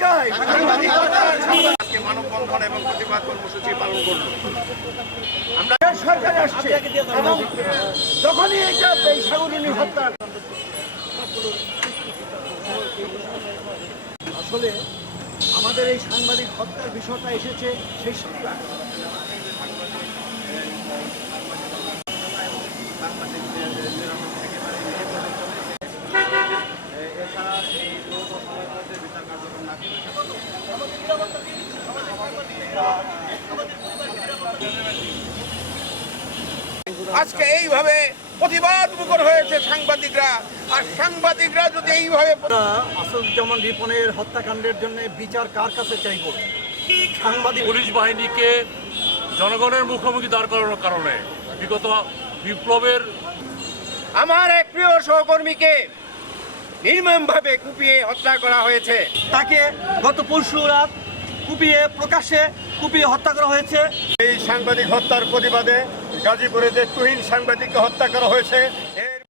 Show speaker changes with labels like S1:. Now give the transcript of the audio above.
S1: চাই।
S2: আজকে মানববন্ধন এবং প্রতিবাদ কর্মসূচি পালন করল।
S1: আমরা সরকার আসছে এবং যখনই এটা এই সাগরিনী হত্যা আসলে আমাদের এই সাংবাদিক হত্যার বিষয়টা এসেছে সেই
S2: আজকে এইভাবে প্রতিবাদ মুখর হয়েছে সাংবাদিকরা। আর সাংবাদিকরা যদি এইভাবে
S3: আসাদুজ্জামান রিপনের হত্যাকাণ্ডের জন্য বিচার কার কাছে চাইব? সাংবাদিক
S4: পুলিশ বাহিনীকে জনগণের মুখোমুখি দাঁড় করানোর কারণে বিগত বিপ্লবের
S2: আমার এক প্রিয় সহকর্মীকে নির্মমভাবে কুপিয়ে হত্যা করা হয়েছে।
S3: তাকে গত পরশু রাত কুপিয়ে প্রকাশ্যে কুপিয়ে হত্যা করা হয়েছে।
S1: এই সাংবাদিক হত্যার প্রতিবাদে গাজীপুরে যে তুহিন সাংবাদিককে হত্যা করা হয়েছে এর